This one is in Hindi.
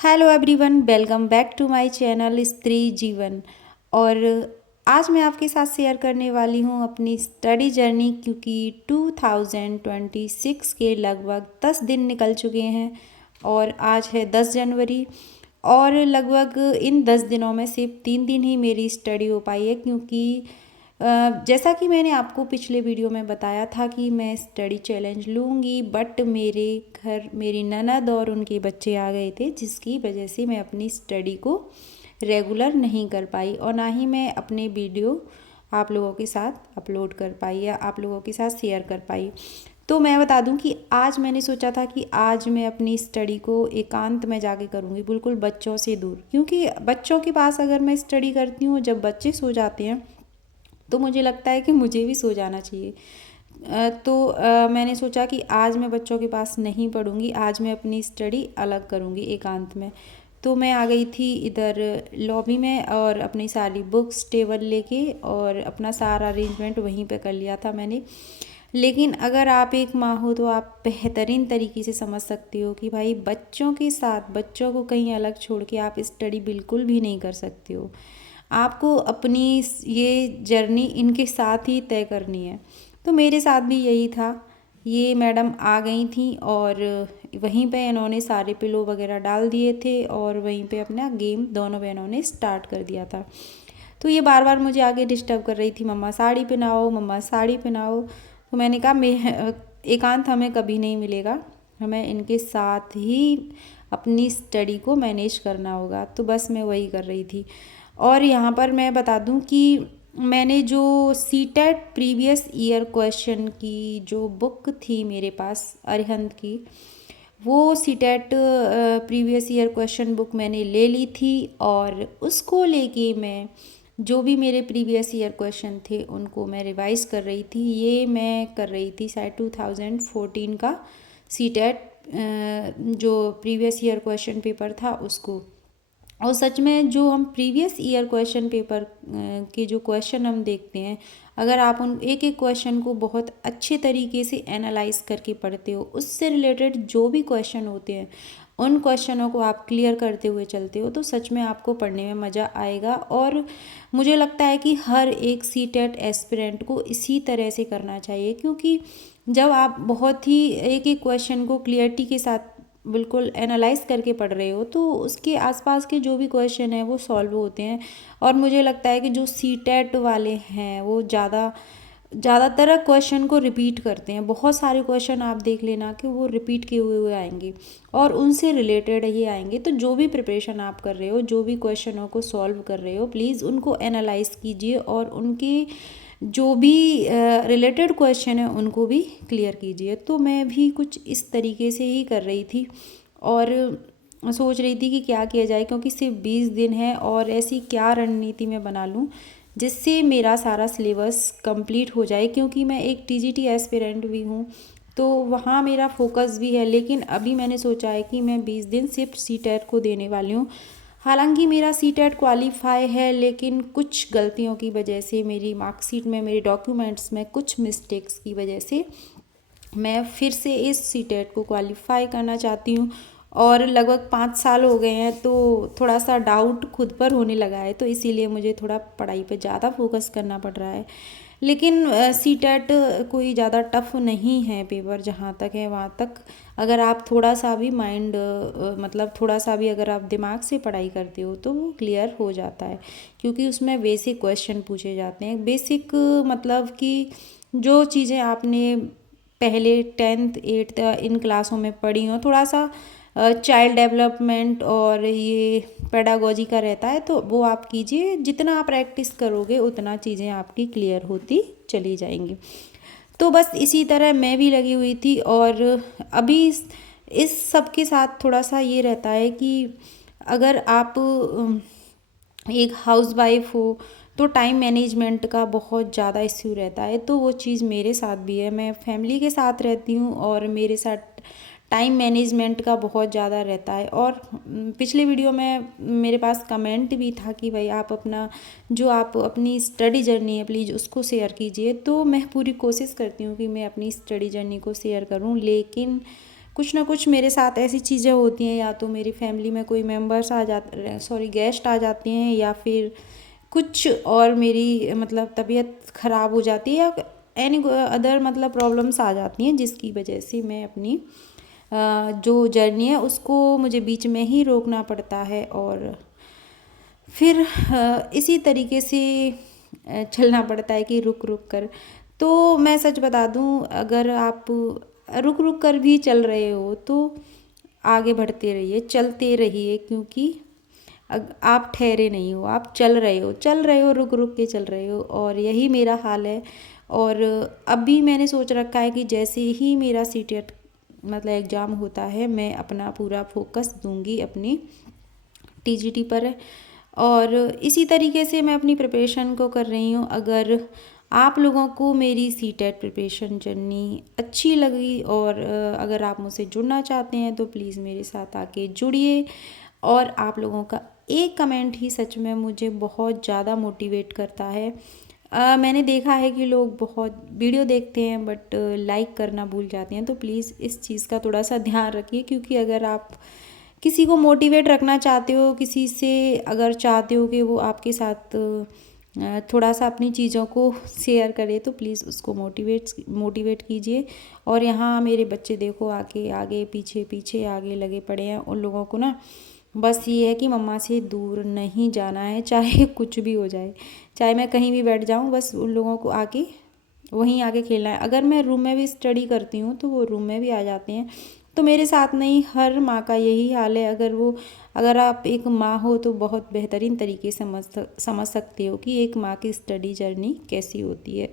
Hello everyone, welcome back to my channel Stree Jeevan. और आज मैं आपके साथ शेयर करने वाली हूँ अपनी स्टडी जर्नी, क्योंकि 2026 के लगभग 10 दिन निकल चुके हैं और आज है 10 जनवरी। और लगभग इन 10 दिनों में सिर्फ 3 दिन ही मेरी स्टडी हो पाई है, क्योंकि जैसा कि मैंने आपको पिछले वीडियो में बताया था कि मैं स्टडी चैलेंज लूँगी, बट मेरे घर मेरी ननद और उनके बच्चे आ गए थे, जिसकी वजह से मैं अपनी स्टडी को रेगुलर नहीं कर पाई और ना ही मैं अपने वीडियो आप लोगों के साथ अपलोड कर पाई या आप लोगों के साथ शेयर कर पाई। तो मैं बता दूं कि आज मैंने सोचा था कि आज मैं अपनी स्टडी को एकांत में जाके करूँगी, बिल्कुल बच्चों से दूर, क्योंकि बच्चों के पास अगर मैं स्टडी करती हूँ, जब बच्चे सो जाते हैं तो मुझे लगता है कि मुझे भी सो जाना चाहिए। मैंने सोचा कि आज मैं बच्चों के पास नहीं पढ़ूँगी, आज मैं अपनी स्टडी अलग करूँगी एकांत में। तो मैं आ गई थी इधर लॉबी में और अपनी सारी बुक्स टेबल लेके और अपना सारा अरेंजमेंट वहीं पे कर लिया था मैंने। लेकिन अगर आप एक माँ हो तो आप बेहतरीन तरीके से समझ सकती हो कि भाई बच्चों के साथ, बच्चों को कहीं अलग छोड़ के आप स्टडी बिल्कुल भी नहीं कर सकते हो। आपको अपनी ये जर्नी इनके साथ ही तय करनी है। तो मेरे साथ भी यही था। ये मैडम आ गई थी और वहीं पे इन्होंने सारे पिलो वगैरह डाल दिए थे और वहीं पे अपना गेम दोनों बहनों ने स्टार्ट कर दिया था। तो ये बार बार मुझे आगे डिस्टर्ब कर रही थी, मम्मा साड़ी पहनाओ, मम्मा साड़ी पहनाओ। तो मैंने कहा मैं एकांत हमें कभी नहीं मिलेगा, हमें इनके साथ ही अपनी स्टडी को मैनेज करना होगा। तो बस मैं वही कर रही थी। और यहाँ पर मैं बता दूँ कि मैंने जो सीटेट प्रीवियस ईयर क्वेश्चन की जो बुक थी मेरे पास अरिहंत की, वो CTET previous year question book मैंने ले ली थी और उसको लेके मैं जो भी मेरे प्रीवियस ईयर क्वेश्चन थे उनको मैं रिवाइज़ कर रही थी। ये मैं कर रही थी शायद 2014 का सीटेट जो प्रीवियस ईयर क्वेश्चन पेपर था उसको। और सच में जो हम प्रीवियस ईयर क्वेश्चन पेपर के जो क्वेश्चन हम देखते हैं, अगर आप उन एक एक क्वेश्चन को बहुत अच्छे तरीके से एनालाइज करके पढ़ते हो, उससे रिलेटेड जो भी क्वेश्चन होते हैं उन क्वेश्चनों को आप क्लियर करते हुए चलते हो, तो सच में आपको पढ़ने में मज़ा आएगा। और मुझे लगता है कि हर एक सीटेट एस्पिरेंट को इसी तरह से करना चाहिए, क्योंकि जब आप बहुत ही एक एक क्वेश्चन को क्लियरिटी के साथ बिल्कुल एनालाइज करके पढ़ रहे हो, तो उसके आसपास के जो भी क्वेश्चन हैं वो सॉल्व होते हैं। और मुझे लगता है कि जो सीटेट वाले हैं वो ज़्यादातर क्वेश्चन को रिपीट करते हैं। बहुत सारे क्वेश्चन आप देख लेना कि वो रिपीट किए हुए आएंगे और उनसे रिलेटेड ये आएंगे। तो जो भी प्रिपरेशन आप कर रहे हो, जो भी क्वेश्चनों को सॉल्व कर रहे हो, प्लीज़ उनको एनालाइज कीजिए और उनके जो भी रिलेटेड क्वेश्चन है उनको भी क्लियर कीजिए। तो मैं भी कुछ इस तरीके से ही कर रही थी और सोच रही थी कि क्या किया जाए, क्योंकि सिर्फ 20 दिन है और ऐसी क्या रणनीति मैं बना लूँ जिससे मेरा सारा सिलेबस कंप्लीट हो जाए, क्योंकि मैं एक टीजीटी एस्पिरेंट भी हूँ, तो वहाँ मेरा फोकस भी है। लेकिन अभी मैंने सोचा है कि मैं 20 दिन सिर्फ सीटेट को देने वाली हूँ। हालांकि मेरा सीटेट क्वालिफाई है, लेकिन कुछ गलतियों की वजह से मेरी मार्कशीट में, मेरे डॉक्यूमेंट्स में कुछ मिस्टेक्स की वजह से मैं फिर से इस सीटेट को क्वालिफाई करना चाहती हूँ। और लगभग 5 साल हो गए हैं, तो थोड़ा सा डाउट खुद पर होने लगा है, तो इसीलिए मुझे थोड़ा पढ़ाई पे ज़्यादा फोकस करना पड़ रहा है। लेकिन सीटेट कोई ज़्यादा टफ नहीं है पेपर, जहाँ तक है वहाँ तक अगर आप थोड़ा सा भी माइंड मतलब थोड़ा सा भी अगर आप दिमाग से पढ़ाई करते हो तो वो क्लियर हो जाता है, क्योंकि उसमें बेसिक क्वेश्चन पूछे जाते हैं। बेसिक मतलब कि जो चीज़ें आपने पहले 10th 8th इन क्लासों में पढ़ी हो, थोड़ा सा चाइल्ड डेवलपमेंट और ये पेडागोजी का रहता है, तो वो आप कीजिए। जितना आप प्रैक्टिस करोगे उतना चीज़ें आपकी क्लियर होती चली जाएंगी। तो बस इसी तरह मैं भी लगी हुई थी। और अभी इस सब के साथ थोड़ा सा ये रहता है कि अगर आप एक हाउसवाइफ हो तो टाइम मैनेजमेंट का बहुत ज़्यादा इश्यू रहता है। तो वो चीज़ मेरे साथ भी है, मैं फैमिली के साथ रहती हूँ और मेरे साथ टाइम मैनेजमेंट का बहुत ज़्यादा रहता है। और पिछले वीडियो में मेरे पास कमेंट भी था कि भाई आप अपना जो आप अपनी स्टडी जर्नी है प्लीज़ उसको शेयर कीजिए। तो मैं पूरी कोशिश करती हूँ कि मैं अपनी स्टडी जर्नी को शेयर करूँ, लेकिन कुछ ना कुछ मेरे साथ ऐसी चीज़ें होती हैं, या तो मेरी फैमिली में कोई मेंबर्स आ जाते, सॉरी गेस्ट आ जाते हैं, या फिर कुछ और मेरी मतलब तबीयत ख़राब हो जाती है, या एनी अदर मतलब प्रॉब्लम्स आ जाती हैं, जिसकी वजह से मैं अपनी जो जर्नी है उसको मुझे बीच में ही रोकना पड़ता है। और फिर इसी तरीके से चलना पड़ता है कि रुक रुक कर। तो मैं सच बता दूं, अगर आप रुक रुक कर भी चल रहे हो तो आगे बढ़ते रहिए, चलते रहिए, क्योंकि आप ठहरे नहीं हो, आप चल रहे हो, रुक रुक के चल रहे हो। और यही मेरा हाल है। और अभी मैंने सोच रखा है कि जैसे ही मेरा सीटेट मतलब एग्ज़ाम होता है, मैं अपना पूरा फोकस दूंगी अपनी टीजीटी पर। और इसी तरीके से मैं अपनी प्रिपरेशन को कर रही हूँ। अगर आप लोगों को मेरी सीटेट प्रिपरेशन जर्नी अच्छी लगी, और अगर आप मुझसे जुड़ना चाहते हैं तो प्लीज़ मेरे साथ आके जुड़िए। और आप लोगों का एक कमेंट ही सच में मुझे बहुत ज़्यादा मोटिवेट करता है। मैंने देखा है कि लोग बहुत वीडियो देखते हैं बट लाइक करना भूल जाते हैं, तो प्लीज़ इस चीज़ का थोड़ा सा ध्यान रखिए, क्योंकि अगर आप किसी को मोटिवेट रखना चाहते हो, किसी से अगर चाहते हो कि वो आपके साथ थोड़ा सा अपनी चीज़ों को शेयर करे, तो प्लीज़ उसको मोटिवेट कीजिए। और यहाँ मेरे बच्चे देखो आगे आगे पीछे पीछे आगे लगे पड़े हैं। उन लोगों को ना बस ये है कि मम्मा से दूर नहीं जाना है, चाहे कुछ भी हो जाए, चाहे मैं कहीं भी बैठ जाऊँ, बस उन लोगों को आके वहीं आके खेलना है। अगर मैं रूम में भी स्टडी करती हूँ तो वो रूम में भी आ जाते हैं। तो मेरे साथ नहीं, हर माँ का यही हाल है। अगर आप एक माँ हो तो बहुत बेहतरीन तरीके से समझ सकते हो कि एक माँ की स्टडी जर्नी कैसी होती है।